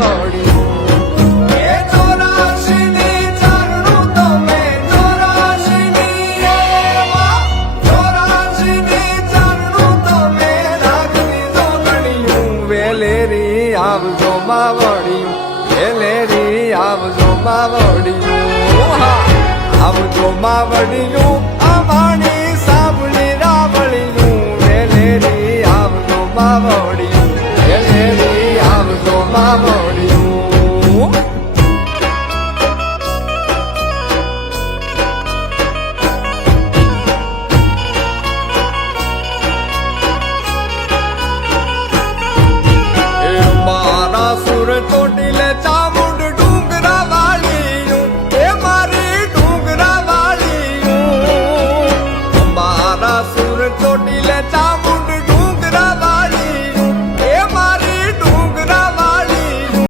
વળ્યું એ 84 ની ચરણું તો મેં 84 ની એવા 84 ની ચરણું તો મેં રાખી જોગણ્યું વેલેરી આવજો માવડિયું વેલેરી આવજો માવડિયું હા આવજો માવડિયું અમાણી સાબલી રાવળિયું વેલેરી આવજો માવડિયું વેલેરી આવજો માવડિયું એ મારા સુર તોડી